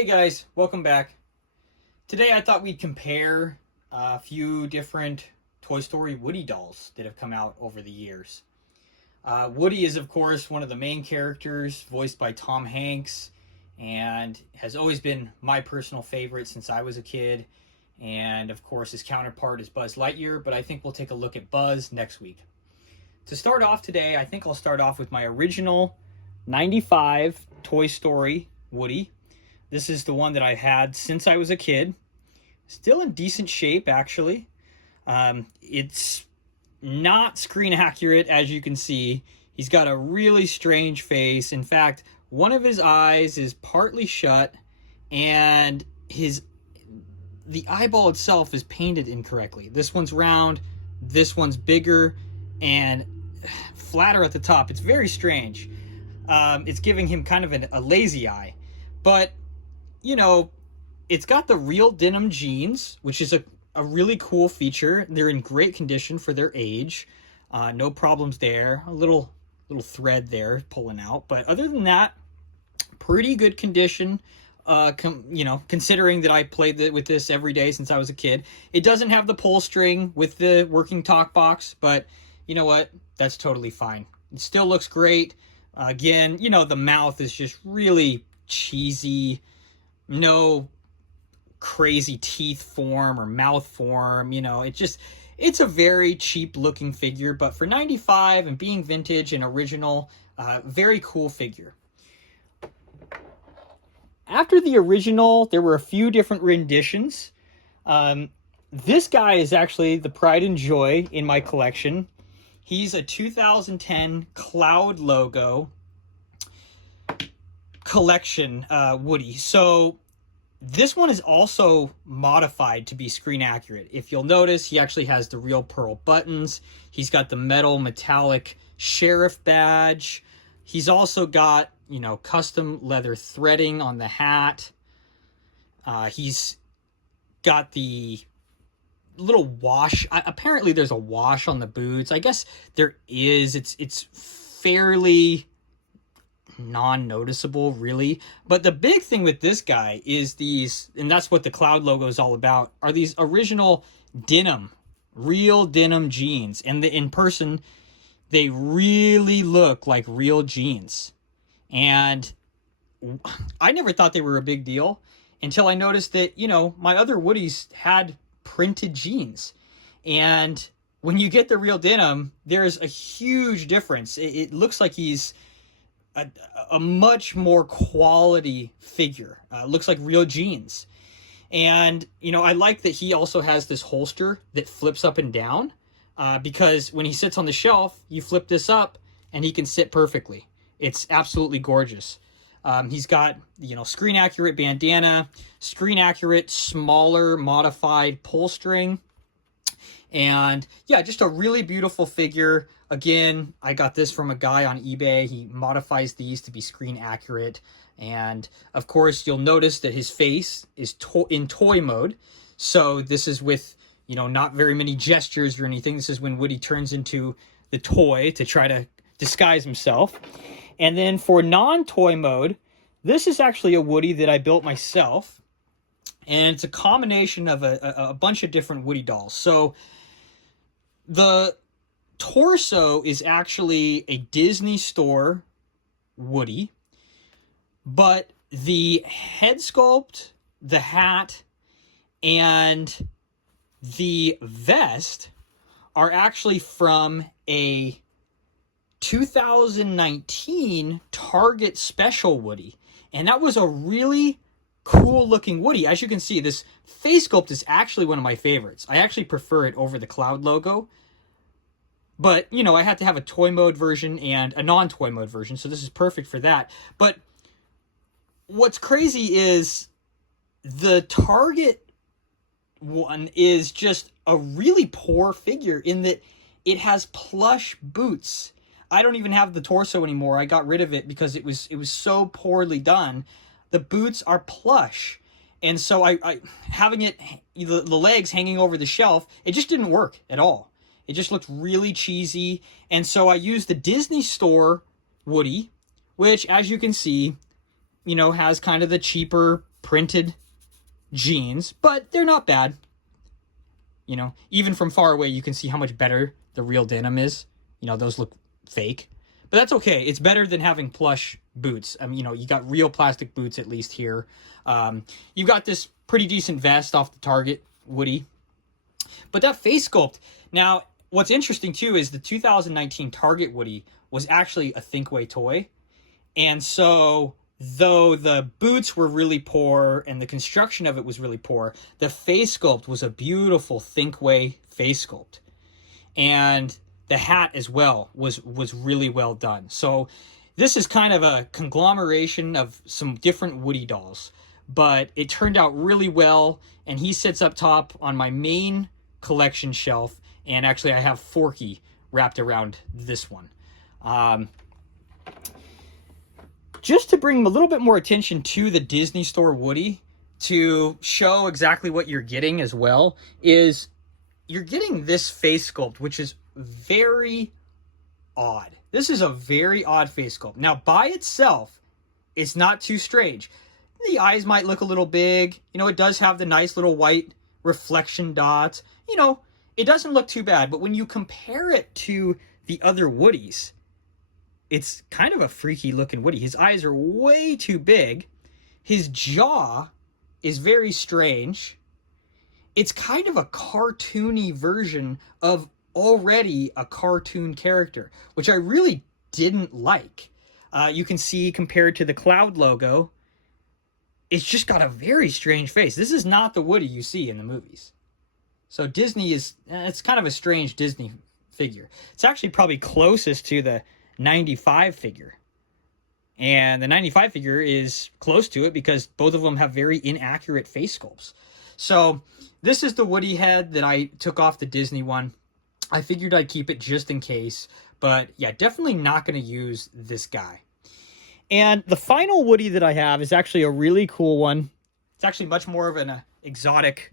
Hey guys, welcome back. Today I thought we'd compare a few different Toy Story Woody dolls that have come out over the years. Woody is, of course, one of the main characters, voiced by Tom Hanks, and has always been my personal favorite since I was a kid. And, of course, his counterpart is Buzz Lightyear, but I think we'll take a look at Buzz next week. To start off today, I think I'll start off with my original 95 Toy Story Woody. This is the one that I've had since I was a kid. Still in decent shape, actually. It's not screen accurate, as you can see. He's got a really strange face. In fact, one of his eyes is partly shut, and the eyeball itself is painted incorrectly. This one's round, this one's bigger, and flatter at the top. It's very strange. It's giving him kind of a lazy eye. But you know, it's got the real denim jeans, which is a really cool feature. They're in great condition for their age. No problems there. A little thread there pulling out. But other than that, pretty good condition, considering that I played with this every day since I was a kid. It doesn't have the pull string with the working talk box, but you know what? That's totally fine. It still looks great. Again, the mouth is just really cheesy. No crazy teeth form or mouth form, it's a very cheap looking figure, but for 95 and being vintage and original, very cool figure. After the original, there were a few different renditions. This guy is actually the pride and joy in my collection. He's a 2010 Cloud logo collection Woody. So this one is also modified to be screen accurate. If you'll notice, he actually has the real pearl buttons. He's got the metal metallic sheriff badge. He's also got, custom leather threading on the hat. He's got the little wash. Apparently there's a wash on the boots. I guess there is. It's fairly non-noticeable, really. But the big thing with this guy is these, and that's what the Cloud logo is all about, are these original denim, real denim jeans. And in person, they really look like real jeans. And I never thought they were a big deal until I noticed that, my other Woodies had printed jeans. And when you get the real denim, there's a huge difference. It looks like he's a much more quality figure. Looks like real jeans. And, I like that he also has this holster that flips up and down, because when he sits on the shelf, you flip this up and he can sit perfectly. It's absolutely gorgeous. He's got, screen accurate bandana, screen accurate, smaller, modified pull string. And yeah, just a really beautiful figure. Again, I got this from a guy on eBay. He modifies these to be screen accurate. And of course, you'll notice that his face is in toy mode. So this is with, not very many gestures or anything. This is when Woody turns into the toy to try to disguise himself. And then for non-toy mode, this is actually a Woody that I built myself. And it's a combination of a bunch of different Woody dolls. So the torso is actually a Disney Store Woody, but the head sculpt, the hat, and the vest are actually from a 2019 Target Special Woody. And that was a really cool looking Woody. As you can see, this face sculpt is actually one of my favorites. I actually prefer it over the Cloud logo. But, I had to have a toy mode version and a non-toy mode version, so this is perfect for that. But what's crazy is the Target one is just a really poor figure in that it has plush boots. I don't even have the torso anymore. I got rid of it because it was so poorly done. The boots are plush. And so I having it, the legs hanging over the shelf, it just didn't work at all. It just looked really cheesy. And so I used the Disney Store Woody, which, as you can see, has kind of the cheaper printed jeans, but they're not bad. You know, even from far away, you can see how much better the real denim is. You know, those look fake, but that's okay. It's better than having plush boots. I mean, you know, you got real plastic boots at least here. You've got this pretty decent vest off the Target Woody. But that face sculpt, now, what's interesting too is the 2019 Target Woody was actually a Thinkway toy. And so, though the boots were really poor and the construction of it was really poor, the face sculpt was a beautiful Thinkway face sculpt. And the hat as well was really well done. So this is kind of a conglomeration of some different Woody dolls, but it turned out really well. And he sits up top on my main collection shelf. And actually I have Forky wrapped around this one. Just to bring a little bit more attention to the Disney Store Woody, to show exactly what you're getting as well, is you're getting this face sculpt, which is very odd. This is a very odd face sculpt. Now, by itself, it's not too strange. The eyes might look a little big. You know, it does have the nice little white reflection dots. You know, it doesn't look too bad. But when you compare it to the other Woodies, it's kind of a freaky looking Woody. His eyes are way too big. His jaw is very strange. It's kind of a cartoony version of already a cartoon character, which I really didn't like. You can see compared to the Cloud logo, it's just got a very strange face. This is not the Woody you see in the movies. So Disney is, it's kind of a strange Disney figure. It's actually probably closest to the 95 figure. And the 95 figure is close to it because both of them have very inaccurate face sculpts. So this is the Woody head that I took off the Disney one. I figured I'd keep it just in case. But yeah, definitely not going to use this guy. And the final Woody that I have is actually a really cool one. It's actually much more of an exotic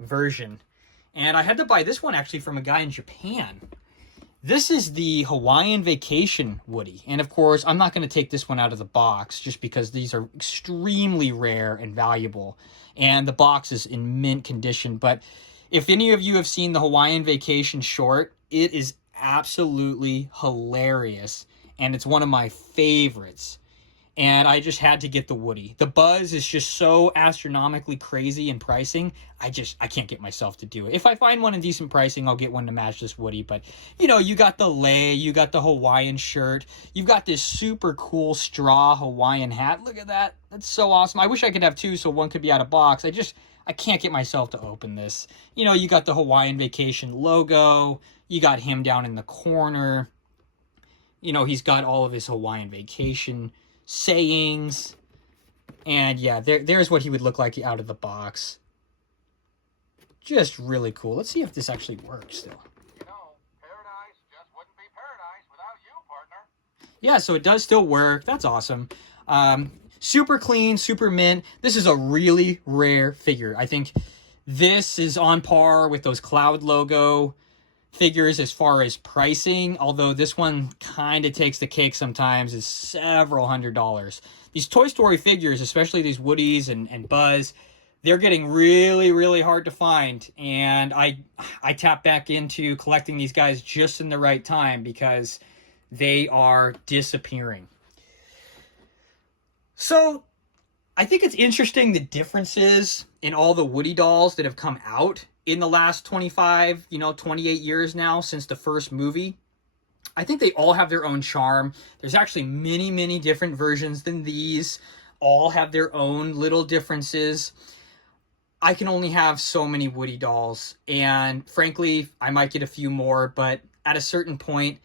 version. And I had to buy this one actually from a guy in Japan. This is the Hawaiian Vacation Woody. And of course, I'm not going to take this one out of the box just because these are extremely rare and valuable. And the box is in mint condition. But if any of you have seen the Hawaiian Vacation short, it is absolutely hilarious. And it's one of my favorites. And I just had to get the Woody. The Buzz is just so astronomically crazy in pricing. I can't get myself to do it. If I find one in decent pricing, I'll get one to match this Woody. But, you know, you got the lei, you got the Hawaiian shirt. You've got this super cool straw Hawaiian hat. Look at that. That's so awesome. I wish I could have two so one could be out of box. I can't get myself to open this. You know, you got the Hawaiian Vacation logo. You got him down in the corner. You know, he's got all of his Hawaiian Vacation sayings. And yeah, there's what he would look like out of the box. Just really cool. Let's see if this actually works still. You know, paradise just wouldn't be paradise without you, partner. Yeah, so it does still work. That's awesome. Super clean, super mint. This is a really rare figure. I think this is on par with those Cloud logo figures as far as pricing, although this one kind of takes the cake sometimes. Is several $100s. These Toy Story figures, especially these Woodies and Buzz, they're getting really, really hard to find. And I tap back into collecting these guys just in the right time because they are disappearing. So I think it's interesting the differences in all the Woody dolls that have come out in the last 28 years now since the first movie. I think they all have their own charm. There's actually many, many different versions than these. All have their own little differences. I can only have so many Woody dolls. And frankly, I might get a few more. But at a certain point,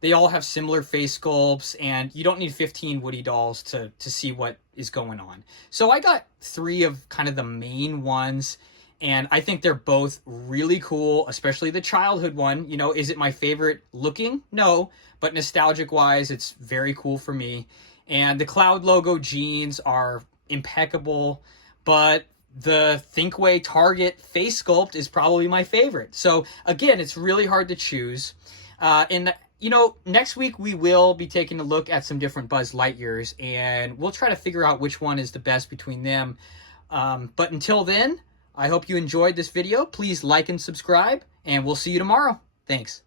they all have similar face sculpts. And you don't need 15 Woody dolls to see what is going on. So I got 3 of kind of the main ones. And I think they're both really cool, especially the childhood one. You know, is it my favorite looking? No, but nostalgic-wise, it's very cool for me. And the Cloud logo jeans are impeccable, but the Thinkway Target face sculpt is probably my favorite. So, again, it's really hard to choose. And you know, next week we will be taking a look at some different Buzz Lightyears, and we'll try to figure out which one is the best between them. But until then, I hope you enjoyed this video. Please like and subscribe, and we'll see you tomorrow. Thanks.